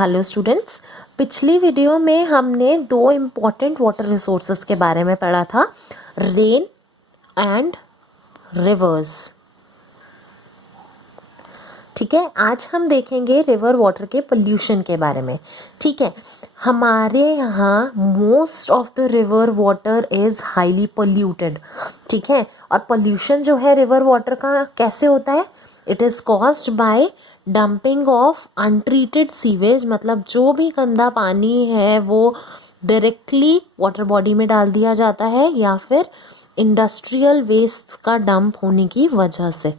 Hello students, पिछली video में हमने दो इम्पॉर्टेंट वाटर रिसोर्सेज के बारे में पढ़ा था, रेन एंड रिवर्स। ठीक है, आज हम देखेंगे रिवर वाटर के पोल्यूशन के बारे में। ठीक है, हमारे यहाँ most of the river water is highly polluted. ठीक है, और पोल्यूशन जो है रिवर वाटर का कैसे होता है? It is caused by dumping of untreated sewage, मतलब जो भी गंदा पानी है वो डायरेक्टली वाटर बॉडी में डाल दिया जाता है या फिर इंडस्ट्रियल वेस्ट का डंप होने की वजह से।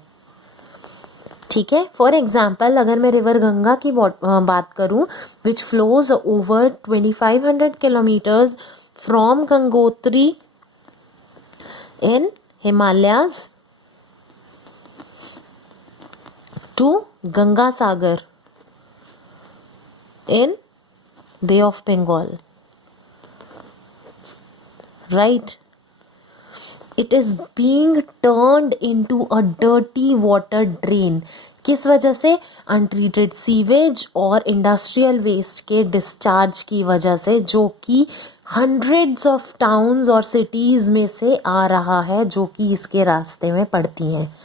ठीक है, फॉर एग्जाम्पल अगर मैं रिवर गंगा की बात करूं, which flows over 2500 kilometres from Gangotri in Himalayas to Ganga Sagar in Bay of Bengal, right? It is being turned into a dirty water drain. किस वजह से? अनट्रीटेड सीवेज और इंडस्ट्रियल वेस्ट के डिस्चार्ज की वजह से, जो कि हंड्रेड्स ऑफ टाउन्स और सिटीज़ में से आ रहा है, जो कि इसके रास्ते में पड़ती हैं।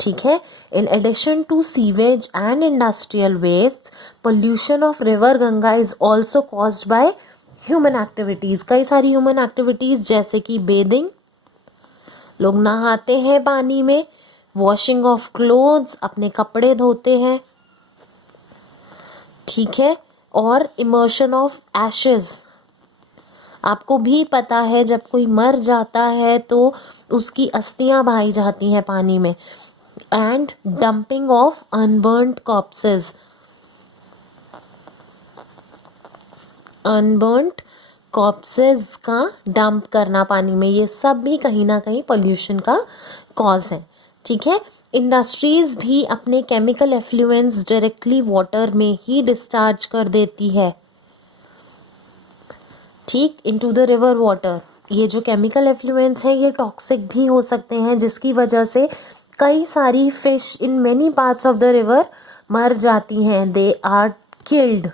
ठीक है, in addition to sewage and industrial waste, pollution of river Ganga is also caused by human activities. कई सारी ह्यूमन एक्टिविटीज़ जैसे कि बेदिंग, लोग नहाते हैं पानी में, वॉशिंग ऑफ क्लोथ्स, अपने कपड़े धोते हैं। ठीक है, और इमर्शन ऑफ एशेज। आपको भी पता है जब कोई मर जाता है तो उसकी अस्थियां बहाई जाती हैं पानी में। And dumping of unburned corpses, unburned corpses का डंप करना पानी में, ये सब भी कहीं ना कहीं पोल्यूशन का कॉज है। ठीक है, इंडस्ट्रीज भी अपने केमिकल एफ्लुएंस डायरेक्टली वाटर में ही डिस्चार्ज कर देती है, ठीक, इनटू द रिवर वाटर। ये जो केमिकल एफ्लुएंस है ये टॉक्सिक भी हो सकते हैं, जिसकी वजह से कई सारी fish in many parts of the river मर जाती हैं, दे आर किल्ड।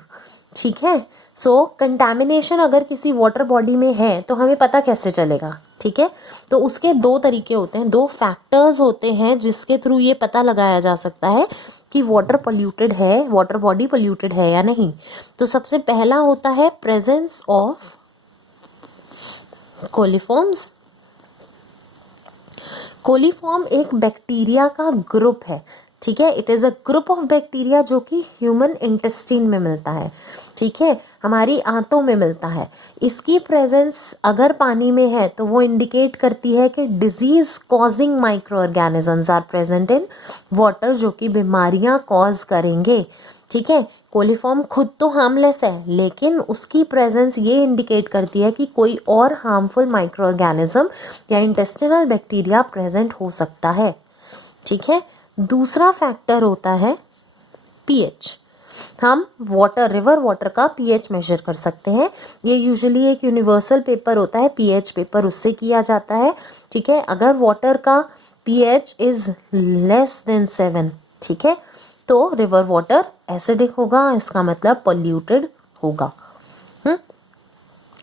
ठीक है, सो कंटामिनेशन अगर किसी वाटर बॉडी में है तो हमें पता कैसे चलेगा? ठीक है, तो उसके दो तरीके होते हैं, दो फैक्टर्स होते हैं जिसके थ्रू ये पता लगाया जा सकता है कि वाटर पोल्यूटेड है, वाटर बॉडी पोल्यूटेड है या नहीं। तो सबसे पहला होता है प्रेजेंस ऑफ कोलिफॉर्म्स। कोलिफॉर्म एक बैक्टीरिया का ग्रुप है। ठीक है, it is a group of bacteria जो कि ह्यूमन इंटेस्टाइन में मिलता है। ठीक है, हमारी आंतों में मिलता है। इसकी प्रेजेंस अगर पानी में है तो वो इंडिकेट करती है कि disease causing microorganisms are present in water, जो कि बीमारियां कॉज करेंगे। ठीक है, कोलिफॉर्म खुद तो हार्मलेस है, लेकिन उसकी प्रेजेंस ये इंडिकेट करती है कि कोई और हार्मफुल माइक्रो ऑर्गेनिज्म या इंटेस्टिनल बैक्टीरिया प्रेजेंट हो सकता है। ठीक है, दूसरा फैक्टर होता है पीएच। हम वाटर, रिवर वाटर का पीएच मेजर कर सकते हैं। ये यूजुअली एक यूनिवर्सल पेपर होता है, पीएच पेपर, उससे किया जाता है। ठीक है, अगर वाटर का पीएच इज लेस देन 7, ठीक है, तो रिवर वाटर एसिडिक होगा, इसका मतलब पोल्यूटेड होगा।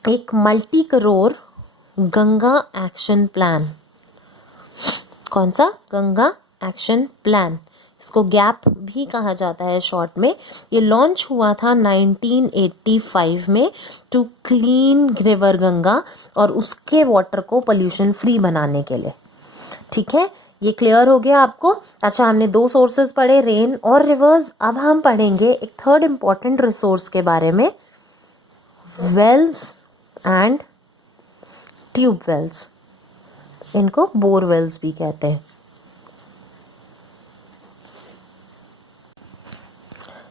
एक multi crore Ganga action plan, कौन सा? गंगा एक्शन प्लान, इसको गैप भी कहा जाता है शॉर्ट में। ये लॉन्च हुआ था 1985 में टू क्लीन रिवर गंगा और उसके वाटर को पोल्यूशन फ्री बनाने के लिए। ठीक है, ये क्लियर हो गया आपको? अच्छा, हमने दो सोर्सेज पढ़े, रेन और रिवर्स। अब हम पढ़ेंगे एक थर्ड इंपॉर्टेंट रिसोर्स के बारे में, वेल्स एंड ट्यूब वेल्स। इनको बोरवेल्स भी कहते हैं।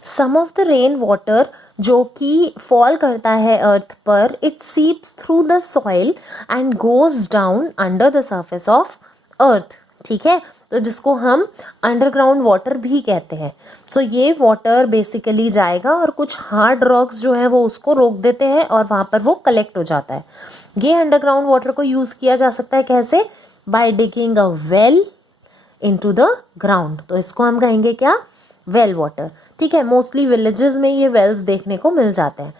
Some of the rain water जो कि फॉल करता है अर्थ पर, it seeps through the soil and goes down under the surface of earth. ठीक है, तो जिसको हम अंडरग्राउंड वाटर भी कहते हैं। सो ये वाटर बेसिकली जाएगा और कुछ हार्ड रॉक्स जो है वो उसको रोक देते हैं और वहां पर वो कलेक्ट हो जाता है। ये अंडरग्राउंड वाटर को यूज किया जा सकता है कैसे? By digging a well into the ground. तो इसको हम कहेंगे क्या? वेल वाटर, ठीक है। मोस्टली विलेजेस में ये वेल्स देखने को मिल जाते हैं।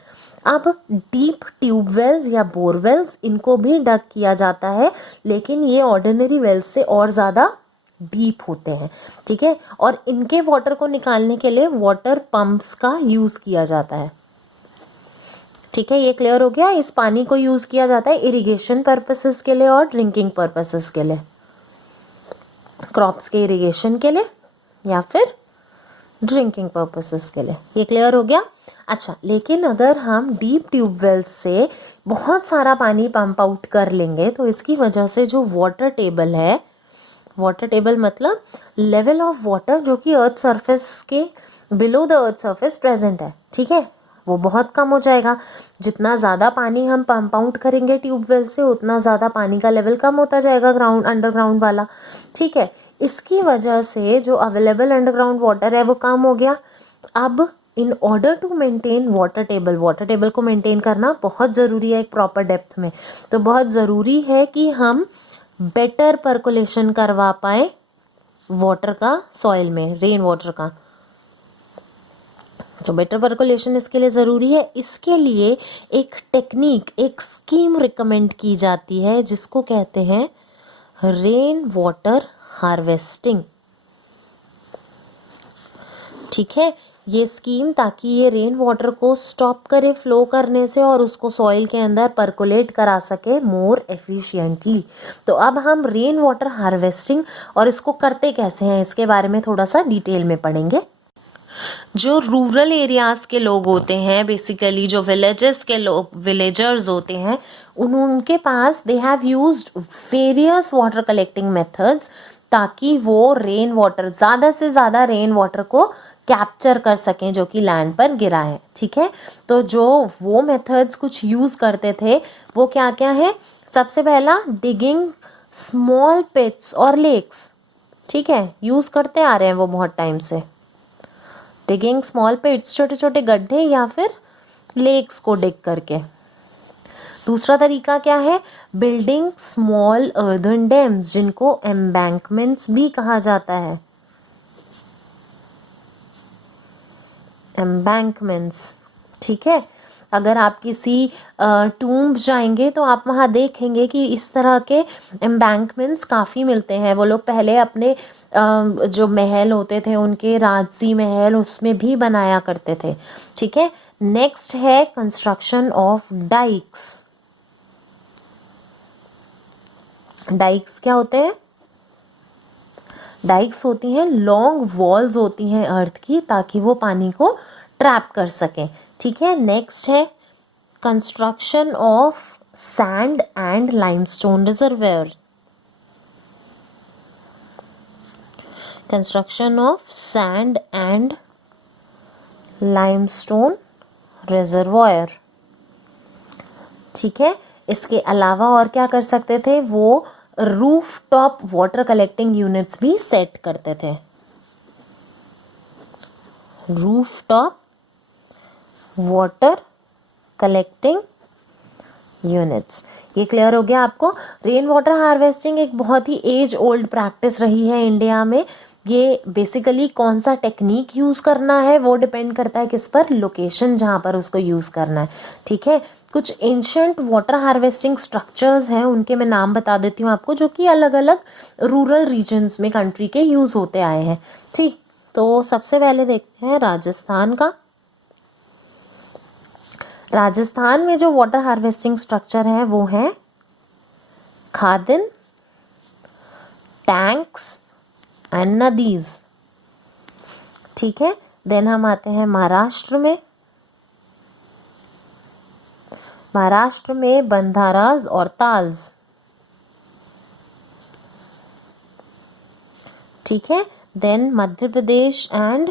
अब डीप ट्यूब वेल्स या बोरवेल्स, इनको भी डग किया जाता है, लेकिन ये ऑर्डिनरी वेल्स से और ज़्यादा डीप होते हैं, ठीक है। और इनके वाटर को निकालने के लिए वाटर पंप्स का यूज़ किया जाता है, ठीक है। ये क्लियर हो गया। इस पानी को यूज़ किया जाता है इरिगेशन पर्पसेस के लिए और ड्रिंकिंग पर्पसेस के लिए, क्रॉप्स के इरिगेशन के लिए या फिर ड्रिंकिंग पर्पसेस के लिए। ये क्लियर हो गया। अच्छा, लेकिन अगर हम डीप ट्यूबवेल्स से बहुत सारा पानी पंप आउट कर लेंगे तो इसकी वजह से जो वाटर टेबल है, वाटर टेबल मतलब लेवल ऑफ वाटर जो कि अर्थ सरफेस के below the earth surface present है, ठीक है, वो बहुत कम हो जाएगा। जितना ज़्यादा पानी हम पंप आउट करेंगे ट्यूबवेल से, उतना ज़्यादा पानी का लेवल कम होता जाएगा ग्राउंड अंडरग्राउंड वाला, ठीक है। इसकी वजह से जो अवेलेबल अंडरग्राउंड वाटर है वो कम हो गया। अब in order to maintain water table को मेंटेन करना बहुत ज़रूरी है एक प्रॉपर डेप्थ में, तो बहुत ज़रूरी है कि हम बेटर पर्कुलेशन करवा पाए वाटर का सॉइल में, रेन वाटर का। तो बेटर पर्कुलेशन इसके लिए ज़रूरी है। इसके लिए एक टेक्निक, एक स्कीम रिकमेंड की जाती है जिसको कहते हैं रेन वाटर हार्वेस्टिंग, ठीक है। ये स्कीम ताकि ये रेन वाटर को स्टॉप करे फ्लो करने से और उसको सॉइल के अंदर पर्कुलेट करा सके मोर एफिशिएंटली। तो अब हम रेन वाटर हार्वेस्टिंग और इसको करते कैसे हैं इसके बारे में थोड़ा सा डिटेल में पढ़ेंगे। जो रूरल एरियाज के लोग होते हैं, बेसिकली जो विलेजेस के लोग, विलेजर्स होते हैं, उनके पास they have used various water collecting methods ताकि वो रेन वाटर, ज़्यादा से ज़्यादा रेन वाटर को कैप्चर कर सकें जो कि लैंड पर गिरा है, ठीक है। तो जो वो मेथड्स कुछ यूज़ करते थे वो क्या क्या है? सबसे पहला डिगिंग स्मॉल पिट्स और लेक्स, ठीक है, यूज़ करते आ रहे हैं वो बहुत टाइम से। डिगिंग स्मॉल पिट्स, छोटे छोटे गड्ढे या फिर लेक्स को डिग करके। दूसरा तरीका क्या है? बिल्डिंग स्मॉल अर्दन डैम्स, जिनको एम्बैंकमेंट्स भी कहा जाता है। एम्बैंकमेंट्स, ठीक है। अगर आप किसी टूम्ब जाएंगे तो आप वहाँ देखेंगे कि इस तरह के एम्बैंकमेंट्स काफ़ी मिलते हैं। वो लोग पहले अपने जो महल होते थे, उनके राजसी महल, उसमें भी बनाया करते थे, ठीक है। नेक्स्ट है कंस्ट्रक्शन ऑफ डाइक्स। डाइक्स क्या होते हैं? डाइक्स होती हैं लॉन्ग वॉल्स होती हैं अर्थ की, ताकि वो पानी को ट्रैप कर सकें, ठीक है। नेक्स्ट है construction of sand and limestone reservoir. Construction of sand and limestone reservoir, ठीक है। इसके अलावा और क्या कर सकते थे? वो roof top water collecting units भी सेट करते थे। Roof top water collecting units, ये क्लियर हो गया आपको। रेन वाटर हार्वेस्टिंग एक बहुत ही एज ओल्ड प्रैक्टिस रही है इंडिया में। ये बेसिकली कौन सा टेक्निक यूज़ करना है वो डिपेंड करता है किस पर? लोकेशन जहाँ पर उसको यूज़ करना है, ठीक है। कुछ एंशंट वाटर हार्वेस्टिंग स्ट्रक्चर्स हैं, उनके मैं नाम बता देती हूँ आपको, जो कि अलग अलग रूरल रीजन्स में कंट्री के यूज़ होते आए हैं, ठीक। तो सबसे पहले देखते हैं राजस्थान का। राजस्थान में जो वाटर हार्वेस्टिंग स्ट्रक्चर है वो है खादिन, टैंक्स एंड नदीज, ठीक है। देन हम आते हैं महाराष्ट्र में। महाराष्ट्र में बंधाराज और ताल्स, ठीक है। देन मध्य प्रदेश एंड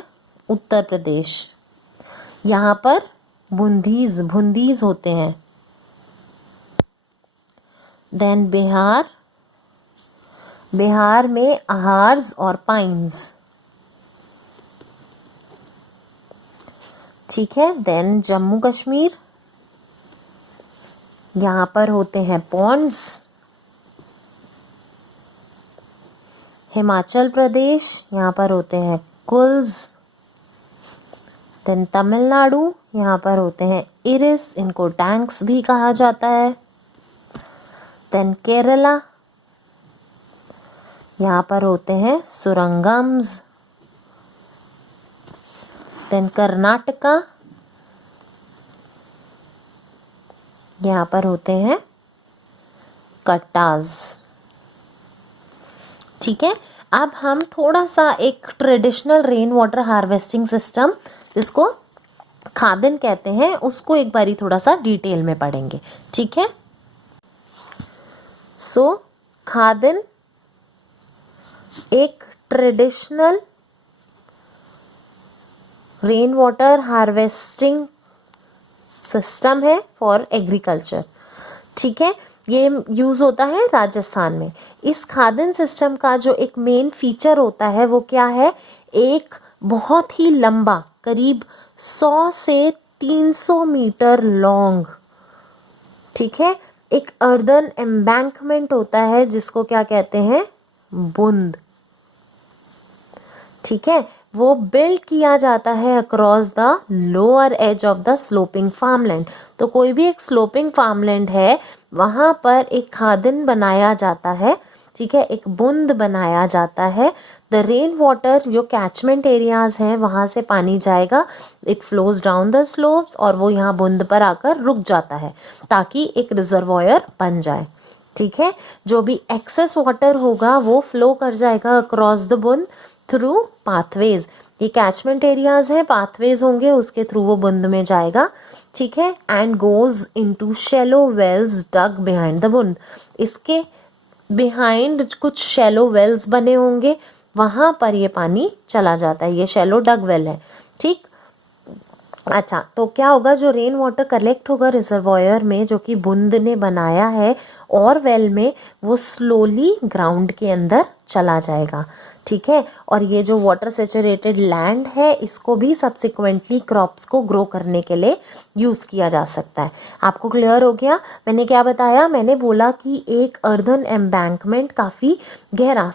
उत्तर प्रदेश, यहाँ पर भुंदीज होते हैं। देन बिहार में आहार्स और पाइन्स, ठीक है। देन जम्मू कश्मीर, यहाँ पर होते हैं पॉन्ड्स। हिमाचल प्रदेश, यहाँ पर होते हैं कुल्स। देन तमिलनाडु, यहाँ पर होते हैं इरिस, इनको टैंक्स भी कहा जाता है। देन केरला, यहाँ पर होते हैं सुरंगम्स। देन कर्नाटका, यहाँ पर होते हैं कट्टाज। ठीक है, अब हम थोड़ा सा एक traditional rain water harvesting system, जिसको खादिन कहते हैं, उसको एक बारी थोड़ा सा डिटेल में पढ़ेंगे। ठीक है, सो खादिन एक traditional rain water harvesting system है फॉर एग्रीकल्चर। ठीक है, ये यूज होता है राजस्थान में। इस खादिन सिस्टम का जो एक मेन फीचर होता है वो क्या है, एक बहुत ही लंबा, करीब 100 से 300 मीटर लॉन्ग, ठीक है, एक अर्दन एम्बैंकमेंट होता है जिसको क्या कहते हैं, बुंद। ठीक है, वो बिल्ड किया जाता है across the lower edge of the sloping farmland. तो कोई भी एक स्लोपिंग फार्मलैंड है, वहां पर एक खादिन बनाया जाता है। ठीक है, एक बुंद बनाया जाता है। द रेन वाटर जो कैचमेंट एरियाज हैं वहां से पानी जाएगा, it flows down the slopes और वो यहाँ बुंद पर आकर रुक जाता है ताकि एक रिजर्वॉयर बन जाए। ठीक है, जो भी एक्सेस वाटर होगा वो फ्लो कर जाएगा across the bund through pathways. ये कैचमेंट एरियाज हैं, पाथवेज होंगे, उसके थ्रू वो बुंद में जाएगा। ठीक है, and goes into shallow wells dug behind the bund. इसके बिहाइंड कुछ शैलो वेल्स बने होंगे, वहां पर ये पानी चला जाता है। ये शैलो डग वेल है। ठीक, अच्छा, तो क्या होगा, जो रेन वाटर कलेक्ट होगा रिजर्वॉयर में जो कि बुंद ने बनाया है और वेल में, वो स्लोली ग्राउंड के अंदर चला जाएगा। ठीक है, और ये जो वाटर सेचुरेटेड लैंड है इसको भी सब्सिक्वेंटली क्रॉप्स को ग्रो करने के लिए यूज किया जा सकता है। आपको क्लियर हो गया मैंने क्या बताया? मैंने बोला कि एक अर्दन एम्बैंकमेंट काफी गहरा,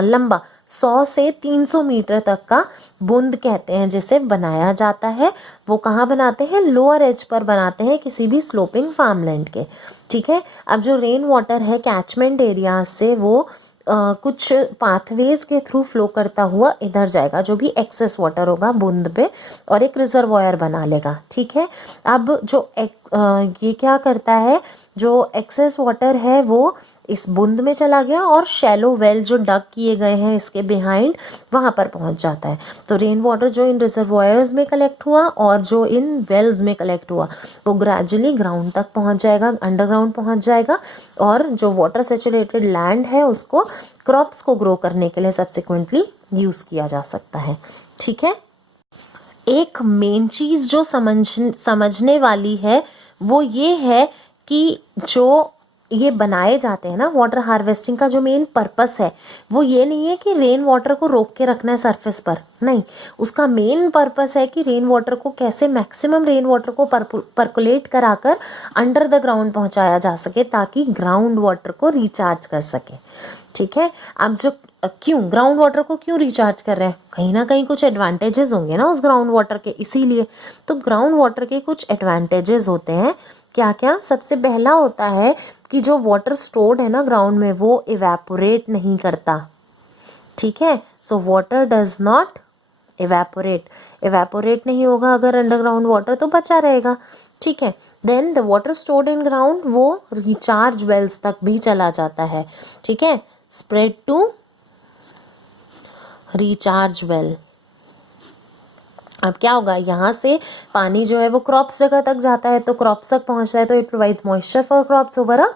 लंबा 100 से 300 मीटर तक का बुंद कहते हैं जिसे बनाया जाता है। वो कहाँ बनाते हैं? लोअर एज पर बनाते हैं किसी भी स्लोपिंग फार्मलैंड के। ठीक है, अब जो रेन वाटर है कैचमेंट एरिया से वो कुछ पाथवेज के थ्रू फ्लो करता हुआ इधर जाएगा, जो भी एक्सेस वाटर होगा बूंद पे, और एक रिजर्वॉयर बना लेगा। ठीक है, अब जो ये क्या करता है, जो एक्सेस वाटर है वो इस बूंद में चला गया और शैलो वेल जो डग किए गए हैं इसके बिहाइंड वहां पर पहुंच जाता है। तो रेन वाटर जो इन रिजर्वॉयर्स में कलेक्ट हुआ और जो इन वेल्स में कलेक्ट हुआ वो ग्रेजुअली ग्राउंड तक पहुंच जाएगा, अंडरग्राउंड पहुंच जाएगा, और जो वाटर सेचुरेटेड लैंड है उसको क्रॉप्स को ग्रो करने के लिए सब्सिक्वेंटली यूज किया जा सकता है। ठीक है, एक मेन चीज जो समझने वाली है वो ये है कि जो ये बनाए जाते हैं ना, वाटर हार्वेस्टिंग का जो मेन पर्पस है वो ये नहीं है कि रेन वाटर को रोक के रखना है सरफेस पर, नहीं, उसका मेन पर्पस है कि रेन वाटर को कैसे, मैक्सिमम रेन वाटर को परकुलेट कराकर अंडर द ग्राउंड पहुंचाया जा सके ताकि ग्राउंड वाटर को रिचार्ज कर सके। ठीक है, अब जो क्यों ग्राउंड वाटर को क्यों रिचार्ज कर रहे हैं, कहीं ना कहीं कुछ एडवांटेजेस होंगे ना उस ग्राउंड वाटर के, इसीलिए। तो ग्राउंड वाटर के कुछ एडवांटेजेस होते हैं, क्या क्या? सबसे पहला होता है कि जो वाटर स्टोर्ड है ना ग्राउंड में वो इवेपोरेट नहीं करता। ठीक है, so water does not evaporate नहीं होगा अगर अंडरग्राउंड वाटर, तो बचा रहेगा। ठीक है, then the water stored in ground वो रिचार्ज वेल्स तक भी चला जाता है। ठीक है, स्प्रेड टू रिचार्ज वेल। अब क्या होगा, यहाँ से पानी जो है वो क्रॉप्स जगह तक जाता है, तो क्रॉप्स तक पहुंचता है तो it provides moisture for crops over a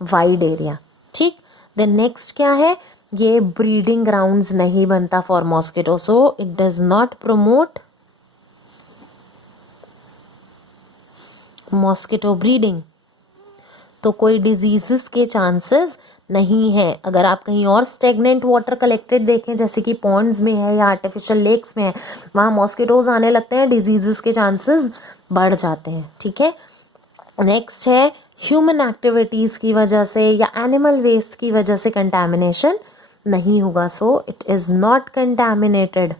wide area. ठीक, देन नेक्स्ट क्या है, ये ब्रीडिंग ग्राउंड्स नहीं बनता for mosquito, so it does not promote mosquito breeding. तो कोई डिजीजेस के चांसेस नहीं है। अगर आप कहीं और स्टेगनेंट वाटर कलेक्टेड देखें, जैसे कि पॉन्ड्स में है या आर्टिफिशियल लेक्स में है, वहाँ मॉस्किटोज आने लगते हैं, डिजीजेस के चांसेस बढ़ जाते हैं। ठीक है, नेक्स्ट है ह्यूमन एक्टिविटीज की वजह से या एनिमल वेस्ट की वजह से कंटैमिनेशन नहीं होगा, so it is not contaminated.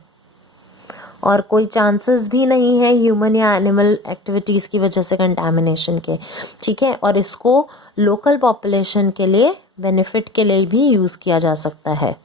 और कोई चांसेस भी नहीं है ह्यूमन या एनिमल एक्टिविटीज़ की वजह से कंटामिनेशन के, ठीक है। और इसको लोकल पॉपुलेशन के लिए बेनिफिट के लिए भी यूज़ किया जा सकता है,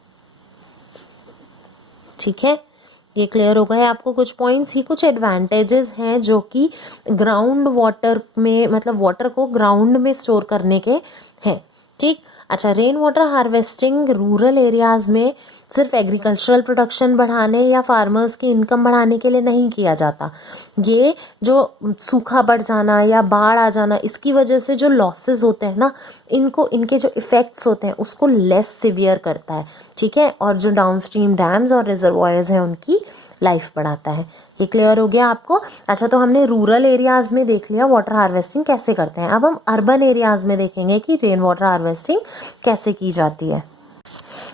ठीक है। ये क्लियर हो गया है आपको कुछ पॉइंट्स। ये कुछ एडवांटेजेस हैं जो कि ग्राउंड वाटर में, मतलब वाटर को ग्राउंड में स्टोर करने के हैं, ठीक। अच्छा, rain water harvesting rural areas में सिर्फ एग्रीकल्चरल प्रोडक्शन बढ़ाने या फार्मर्स की इनकम बढ़ाने के लिए नहीं किया जाता। ये जो सूखा पड़ जाना या बाढ़ आ जाना, इसकी वजह से जो लॉसेस होते हैं ना, इनके जो इफ़ेक्ट्स होते हैं उसको लेस सिवियर करता है, ठीक है। और जो डाउनस्ट्रीम डैम्स और रिजर्वॉयर्स हैं उनकी लाइफ बढ़ाता है। ये क्लियर हो गया आपको। अच्छा, तो हमने रूरल एरियाज़ में देख लिया वाटर हार्वेस्टिंग कैसे करते हैं। अब हम अर्बन एरियाज़ में देखेंगे कि रेन वाटर हार्वेस्टिंग कैसे की जाती है।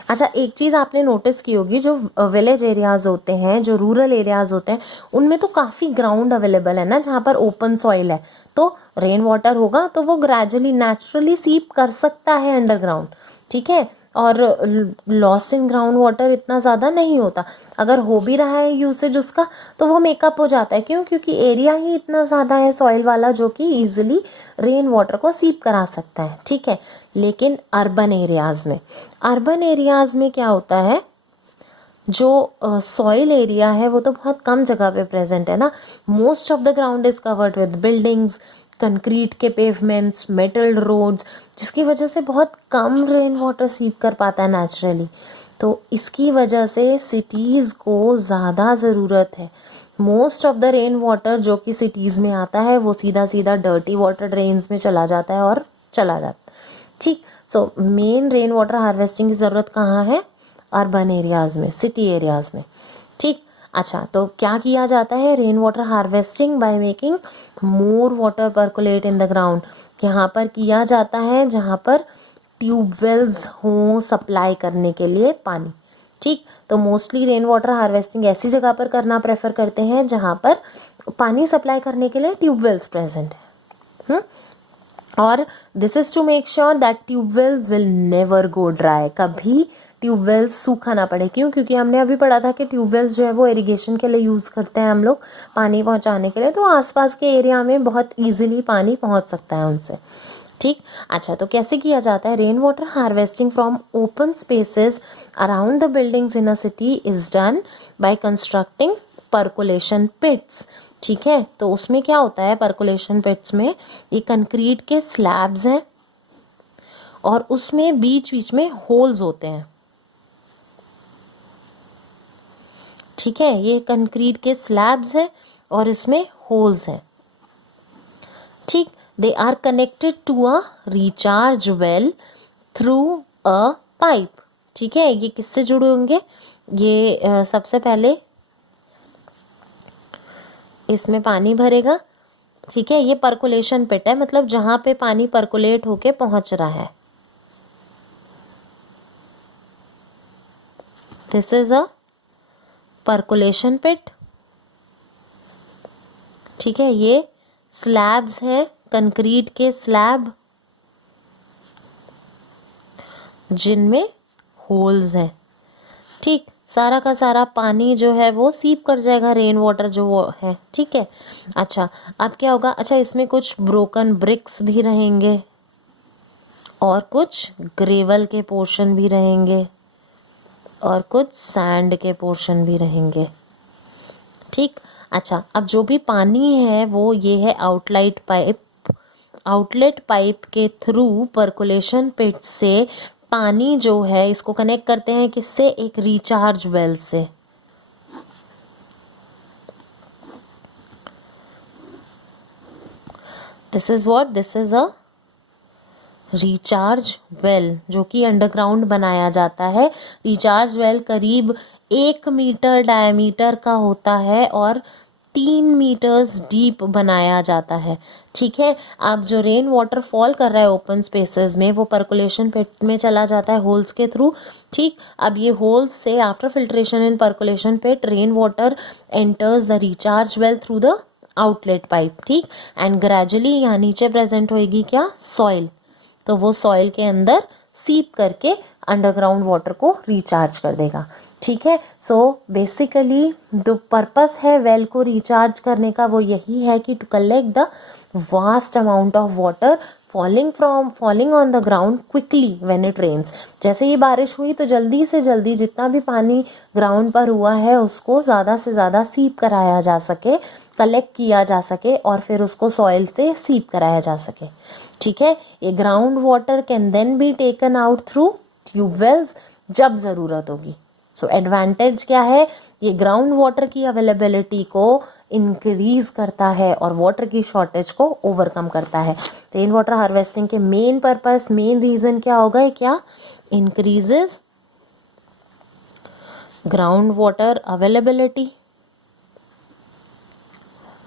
अच्छा, एक चीज़ आपने नोटिस की होगी, जो विलेज एरियाज़ होते हैं, जो रूरल एरियाज़ होते हैं, उनमें तो काफ़ी ग्राउंड अवेलेबल है ना, जहाँ पर ओपन सॉइल है, तो रेन वाटर होगा तो वो ग्रेजुअली नेचुरली सीप कर सकता है अंडरग्राउंड, ठीक है। और लॉस इन ग्राउंड वाटर इतना ज़्यादा नहीं होता। अगर हो भी रहा है यूसेज उसका तो वो मेकअप हो जाता है, क्यों? क्योंकि एरिया ही इतना ज़्यादा है सॉइल वाला जो कि ईजिली रेन वाटर को सीप करा सकता है, ठीक है। लेकिन अर्बन एरियाज़ में क्या होता है, जो सॉइल एरिया है वो तो बहुत कम जगह पे प्रेजेंट है ना। Most of the ground is covered with buildings, concrete के पेवमेंट्स, मेटल रोड्स, जिसकी वजह से बहुत कम रेन वाटर सीप कर पाता है नेचुरली। तो इसकी वजह से सिटीज़ को ज़्यादा ज़रूरत है। Most of the rain water जो कि सिटीज़ में आता है वो सीधा सीधा डर्टी वाटर ड्रेन्स में चला जाता है और चला जाता है, ठीक। So main rain water harvesting की ज़रूरत कहाँ है? अर्बन एरियाज़ में, सिटी एरियाज़ में, ठीक। अच्छा, तो क्या किया जाता है? Rain water harvesting by making more water percolate in the ground. यहाँ पर किया जाता है जहाँ पर ट्यूबवेल्स हों सप्लाई करने के लिए पानी, ठीक। तो मोस्टली रेन वाटर हार्वेस्टिंग ऐसी जगह पर करना प्रेफर करते हैं जहाँ पर पानी सप्लाई करने के लिए ट्यूबवेल्स प्रेजेंट है। और this is to make sure that tubewells will never go dry. कभी ट्यूबवेल्स सूखा ना पड़े, क्यों? क्योंकि हमने अभी पढ़ा था कि ट्यूबवेल्स जो है वो इरिगेशन के लिए यूज़ करते हैं हम लोग, पानी पहुंचाने के लिए, तो आसपास के एरिया में बहुत इजीली पानी पहुंच सकता है उनसे, ठीक। अच्छा, तो कैसे किया जाता है? Rain water harvesting from open spaces around the buildings in a city is done by constructing percolation pits, ठीक है। तो उसमें क्या होता है पर्कुलेशन पिट्स में, ये कंक्रीट के स्लैब्स हैं और उसमें बीच बीच में होल्स होते हैं, ठीक है। ये कंक्रीट के स्लैब्स हैं और इसमें होल्स हैं, ठीक। They are connected to a recharge well through a pipe, ठीक है। ये किससे जुड़े होंगे? ये सबसे पहले इसमें पानी भरेगा, ठीक है। ये पर्कुलेशन पिट है, मतलब जहां पे पानी पर्कुलेट होके पहुंच रहा है। दिस इज अ पर्कुलेशन पिट, ठीक है। ये स्लैब्स हैं, कंक्रीट के स्लैब जिनमें होल्स हैं, ठीक। सारा का सारा पानी जो है वो सीप कर जाएगा, रेन वाटर जो वो है, ठीक है। अच्छा, अब क्या होगा? अच्छा, इसमें कुछ ब्रोकन ब्रिक्स भी रहेंगे और कुछ ग्रेवल के पोर्शन भी रहेंगे और कुछ सैंड के पोर्शन भी रहेंगे, ठीक। अच्छा, अब जो भी पानी है वो ये है आउटलेट पाइप के थ्रू पर्कुलेशन पिट से पानी जो है इसको कनेक्ट करते हैं किससे? एक रिचार्ज वेल से। This is a recharge well जो कि अंडरग्राउंड बनाया जाता है। रिचार्ज वेल करीब 1 मीटर डायमीटर का होता है और 3 मीटर्स डीप बनाया जाता है, ठीक है। अब जो रेन वाटर फॉल कर रहा है ओपन स्पेसेस में वो पर्कुलेशन पिट में चला जाता है होल्स के थ्रू, ठीक। अब ये होल्स से after filtration in percolation pit rain water enters the recharge well through the outlet pipe, ठीक। एंड ग्रेजुअली यहाँ नीचे प्रेजेंट होएगी क्या? सॉइल। तो वो सॉइल के अंदर सीप करके अंडरग्राउंड वाटर को रिचार्ज कर देगा, ठीक है। सो बेसिकली द पर्पस है वेल को रिचार्ज करने का वो यही है कि to collect the vast amount of water falling on the ground quickly when it rains. जैसे ही बारिश हुई तो जल्दी से जल्दी जितना भी पानी ग्राउंड पर हुआ है उसको ज़्यादा से ज़्यादा सीप कराया जा सके, कलेक्ट किया जा सके और फिर उसको सॉइल से सीप कराया जा सके। ठीक है। ये ground water can then be taken out through tubewells जब ज़रूरत होगी। सो एडवांटेज क्या है, ये ग्राउंड वाटर की अवेलेबिलिटी को इंक्रीज करता है और वाटर की शॉर्टेज को ओवरकम करता है। रेन वाटर हार्वेस्टिंग के मेन पर्पस, मेन रीजन क्या होगा, क्या increases ground water availability,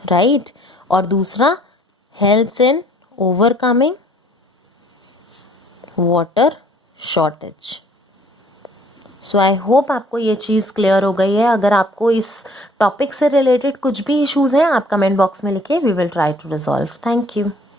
right, और दूसरा helps in overcoming water shortage. So I hope आपको ये चीज़ क्लियर हो गई है। अगर आपको इस टॉपिक से रिलेटेड कुछ भी इश्यूज़ हैं आप कमेंट बॉक्स में लिखिए, we will try to resolve. Thank you.